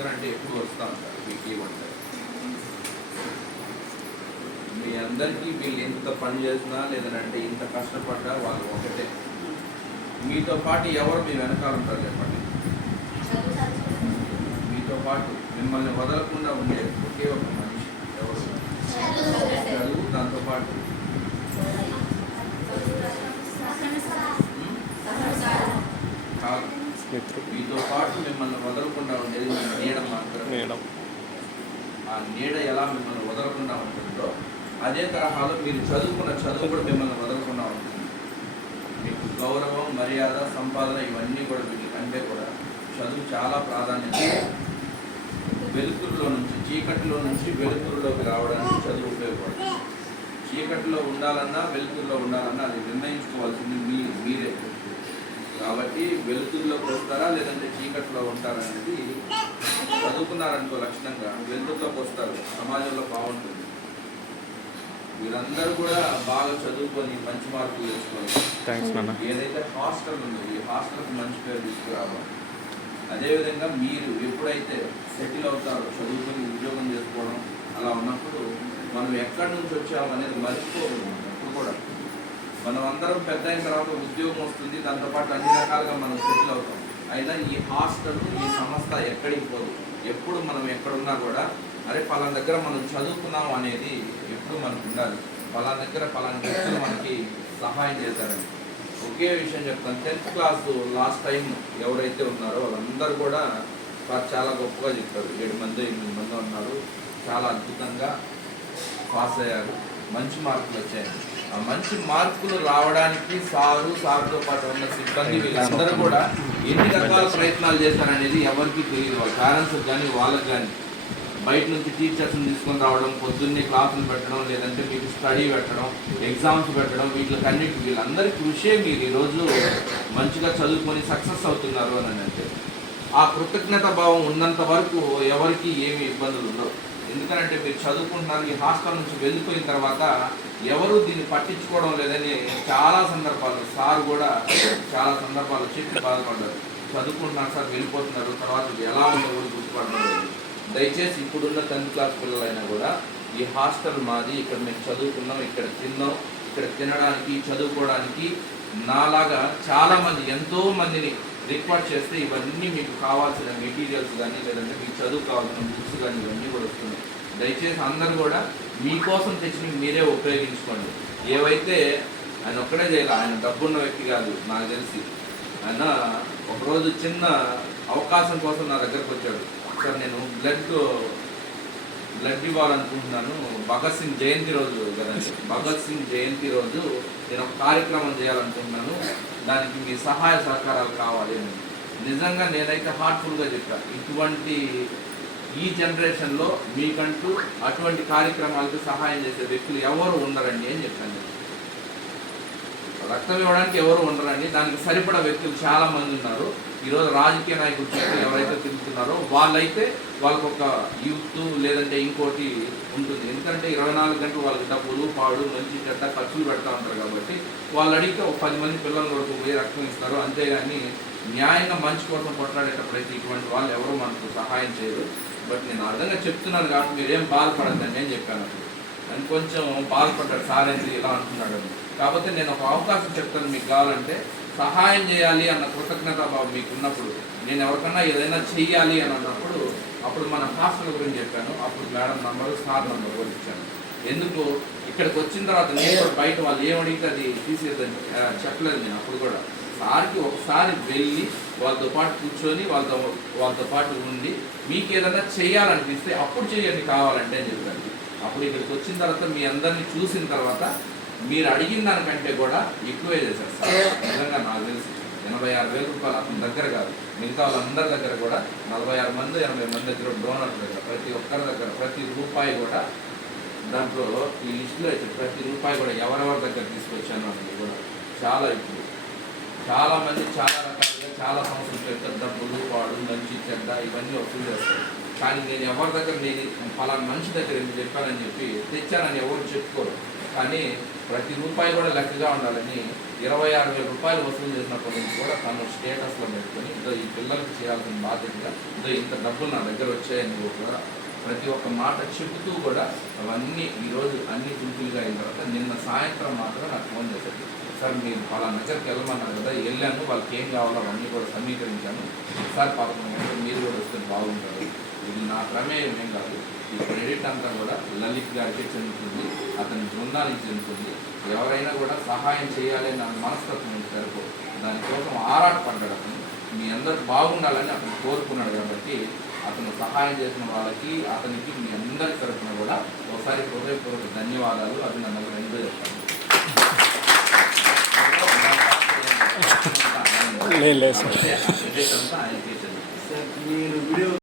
ఎందుకంటే ఎప్పుడు వస్తూ ఉంటారు వీక్లీ ఉంటారు. మీ అందరికీ వీళ్ళు ఎంత పని చేసినా లేదంటే ఇంత కష్టపడ్డా వాళ్ళు ఒకటే. మీతో పాటు ఎవరు మీ వెనకాల ఉంటారు చెప్పండి? మీతో పాటు మిమ్మల్ని వదలకుండా ఉండే ఒకే ఒక మనిషి ఎవరు? చదువు, దాంతోపాటు మీతో పాటు మిమ్మల్ని వదలకుండా ఉండేది మీ నీడ మాత్రమే. ఆ నీడ ఎలా మిమ్మల్ని వదలకుండా ఉంటుందో అదే తరహాలో మీరు చదువుకున్న చదువు కూడా మిమ్మల్ని వదలకుండా ఉంటుంది. మీకు గౌరవం, మర్యాద, సంపాదన ఇవన్నీ కూడా వీటికంటే కూడా చదువు చాలా ప్రాధాన్యత. వెలుతురులో నుంచి, చీకటిలో నుంచి వెలుతురులోకి రావడానికి చదువు ఉపయోగపడుతుంది. చీకటిలో ఉండాలన్నా వెలుతురులో ఉండాలన్నా అది నిర్ణయించుకోవాల్సింది మీరే. కాబట్టి వెలుతురులోకి వస్తారా లేదంటే చీకటిలో ఉంటారా అనేది చదువుకున్నారనుకో లక్షణంగా వెలుతురులోకి వస్తారు, సమాజంలో బాగుంటుంది. వీరందరూ కూడా బాగా చదువుకొని మంచి మార్కులు తెచ్చుకోవాలి. ఏదైతే హాస్టల్ ఉందో ఈ హాస్టల్కి మంచి పేరు తీసుకురావాలి. అదేవిధంగా మీరు ఎప్పుడైతే సెటిల్ అవుతారో, చదువుకొని ఉద్యోగం చేసుకోవడం అలా ఉన్నప్పుడు మనం ఎక్కడి నుంచి వచ్చామనేది మర్చిపోకూడదు. ఎప్పుడు కూడా మనం అందరం పెద్ద అయిన తర్వాత ఉద్యోగం వస్తుంది, దాంతోపాటు అన్ని రకాలుగా మనం సెటిల్ అవుతాం. అయినా ఈ హాస్టల్, ఈ సంస్థ ఎక్కడికి పోదు. ఎప్పుడు మనం ఎక్కడున్నా కూడా అరే పలానా దగ్గర మనం చదువుకున్నాం అనేది ఎప్పుడు మనకు ఉండాలి. పలానా దగ్గర పలానా వ్యక్తులు మనకి సహాయం చేశారని. ఒకే విషయం చెప్తాను, 10th క్లాస్ లాస్ట్ టైం ఎవరైతే ఉన్నారో వాళ్ళందరూ కూడా చాలా గొప్పగా చెప్తారు. 7 మంది 8 మంది ఉన్నారు, చాలా అద్భుతంగా పాస్ అయ్యారు, మంచి మార్కులు వచ్చాయి. ఆ మంచి మార్కులు రావడానికి సార్తో పాటు ఉన్న సిబ్బంది వీళ్ళందరూ కూడా ఎన్ని రకాల ప్రయత్నాలు చేశారనేది ఎవరికి తెలియదు. వాళ్ళ పేరెంట్స్కి కానీ వాళ్ళకి కానీ బయట నుంచి టీచర్స్ని తీసుకొని రావడం, పొద్దున్నే క్లాసులు పెట్టడం, లేదంటే మీకు స్టడీ పెట్టడం, ఎగ్జామ్స్ పెట్టడం, వీళ్ళకన్నిటికీ వీళ్ళందరి కృషే మీరు ఈరోజు మంచిగా చదువుకొని సక్సెస్ అవుతున్నారు అని అంటే ఆ కృతజ్ఞత భావం ఉన్నంత వరకు ఎవరికి ఏమి ఇబ్బందులు ఉండవు. ఎందుకంటే మీరు చదువుకుంటున్నారు, ఈ హాస్టల్ నుంచి వెళ్ళిపోయిన తర్వాత ఎవరు దీన్ని పట్టించుకోవడం లేదని చాలా సందర్భాలు సార్ కూడా చాలా సందర్భాలు చెప్పి బాధపడ్డారు. చదువుకుంటున్నారు సార్, వెళ్ళిపోతున్నారు, తర్వాత ఎలా ఉందో కూడా గుర్తుపడుతున్నారు. దయచేసి ఇప్పుడున్న 10th క్లాస్ పిల్లలైనా కూడా ఈ హాస్టల్ మాది, ఇక్కడ మేము చదువుకున్నాం, ఇక్కడ తిన్నాం, ఇక్కడ తినడానికి చదువుకోవడానికి నాలాగా చాలామంది ఎంతో మందిని రిక్వెస్ట్ చేస్తే ఇవన్నీ మీకు కావాల్సిన మెటీరియల్స్ కానీ లేదంటే మీకు చదువు కావాల్సిన బుక్స్ కానీ ఇవన్నీ కూడా వస్తున్నాయి. దయచేసి అందరూ కూడా మీకోసం తెచ్చి మీరే ఉపయోగించుకోండి. ఏవైతే ఆయన ఒక్కడే చేయాలి, ఆయన డబ్బున్న వ్యక్తి కాదు నాకు తెలిసి. ఆయన ఒకరోజు చిన్న అవకాశం కోసం నా దగ్గరకు వచ్చాడు. సార్ నేను బ్లడ్ ఇవ్వాలనుకుంటున్నాను, భగత్ సింగ్ జయంతి రోజు కదండి, భగత్ సింగ్ జయంతి రోజు నేను ఒక కార్యక్రమం చేయాలనుకుంటున్నాను, దానికి మీ సహాయ సహకారాలు కావాలి అని. నిజంగా నేనైతే హార్ట్ఫుల్గా చెప్పాను, ఇటువంటి ఈ జనరేషన్లో మీకంటూ అటువంటి కార్యక్రమాలకు సహాయం చేసే వ్యక్తులు ఎవరు ఉండరండి అని చెప్పాను. రక్తం ఇవ్వడానికి ఎవరు ఉండరండి, దానికి సరిపడా వ్యక్తులు చాలామంది ఉన్నారు. ఈరోజు రాజకీయ నాయకులు చుట్టూ ఎవరైతే తిరుగుతున్నారో వాళ్ళైతే వాళ్ళకు ఒక యూత్ లేదంటే ఇంకోటి ఉంటుంది. ఎందుకంటే 24 గంటలు వాళ్ళకి డబ్బులు పాడు మంచి చెడ్డ ఖర్చులు పెడతా ఉంటారు. కాబట్టి వాళ్ళు అడిగితే ఒక 10 మంది పిల్లల వరకు పోయి రక్తం ఇస్తారు. అంతేగాని న్యాయంగా మంచి కోసం కొట్లాడేటప్పుడైతే ఇటువంటి వాళ్ళు ఎవరు మనకు సహాయం చేయరు. బట్ నేను అర్థంగా చెప్తున్నాను కాబట్టి మీరేం బాధపడద్దని నేను చెప్పాను. అని కొంచెం బాధపడ్డాడు, సార్ ఎందుకు ఇలా అంటున్నాడు అని. కాకపోతే నేను ఒక అవకాశం చెప్తాను, మీకు కావాలంటే సహాయం చేయాలి అన్న కృతజ్ఞత భావం మీకు ఉన్నప్పుడు, నేను ఎవరికన్నా ఏదైనా చెయ్యాలి అని అన్నప్పుడు అప్పుడు మన హాస్టల్ గురించి చెప్పాను. అప్పుడు మేడం నంబరు, సార్ నంబర్ కూడా ఇచ్చాను. ఎందుకు ఇక్కడికి వచ్చిన తర్వాత నేను కూడా బయట వాళ్ళు ఏమడిగితే అది తీసేదని చెప్పలేదు నేను. అప్పుడు కూడా సార్కి ఒకసారి వెళ్ళి వాళ్ళతో పాటు కూర్చొని వాళ్ళతో పాటు ఉండి మీకు ఏదైనా చేయాలనిపిస్తే అప్పుడు చేయండి కావాలంటే అని చెప్పాను. అప్పుడు ఇక్కడికి వచ్చిన తర్వాత మీ అందరినీ చూసిన తర్వాత మీరు అడిగిన దానికంటే కూడా ఎక్కువే చేశారు సార్. నిజంగా నాకు తెలిసి 86,000 రూపాయలు అతని దగ్గర కాదు, మిగతా వాళ్ళందరి దగ్గర కూడా 46 మంది 80 మంది దగ్గర డోనర్ల దగ్గర ప్రతి ఒక్కరి దగ్గర ప్రతి రూపాయి కూడా దాంట్లో ఈ లిస్టులో అయితే ప్రతి రూపాయి కూడా ఎవరెవరి దగ్గర తీసుకొచ్చాను అనేది కూడా చాలా ఇప్పుడు చాలామంది చాలా రకాలుగా చాలా సంవత్సరాలు చెప్తారు, డబ్బులు వాడు మంచి చెడ్డ ఇవన్నీ వసూలు చేస్తారు. కానీ నేను ఎవరి దగ్గర నేను పలానా మనిషి దగ్గర ఎందుకు చెప్పానని చెప్పి తెచ్చానని ఎవరు చెప్పుకోరు. కానీ ప్రతి రూపాయి కూడా లెక్కగా ఉండాలని 26,000 రూపాయలు వసూలు చేసినప్పటి నుంచి కూడా తను స్టేటస్లో పెట్టుకొని ఇదో ఈ పిల్లలకి చేయాల్సిన బాధ్యతగా ఇదో ఇంత డబ్బులు నా దగ్గర వచ్చాయని కూడా ప్రతి ఒక్క మాట చెబుతూ కూడా అవన్నీ ఈరోజు అన్ని ఫుల్ఫిల్గా అయిన తర్వాత నిన్న సాయంత్రం మాత్రం నాకు ఫోన్ చేశారు. సార్ మీరు వాళ్ళ దగ్గరికి వెళ్ళమన్నారు కదా, వెళ్ళాను, వాళ్ళకి ఏం కావాలో అవన్నీ కూడా సమీకరించాను సార్, 11 గంటలు మీరు కూడా వస్తే బాగుంటారు. ఇది నా ప్రమేయం ఏం కాదు, ఈ క్రెడిట్ అంతా కూడా లలిత్ గారికి చెందుతుంది, అతని బృందానికి చెందుతుంది. ఎవరైనా కూడా సహాయం చేయాలి అన్న మనస్తత్వం సరిపో దానికోసం ఆరాటపడ్డాడు అతను. మీ అందరూ బాగుండాలని అతను కోరుకున్నాడు కాబట్టి అతను సహాయం చేసిన వాళ్ళకి అతనికి మీ అందరి తరఫున కూడా ఒకసారి హృదయపూర్వక ధన్యవాదాలు, అభినందనలు రెండు చెప్తాను. లేదు సార్. ఆయనకి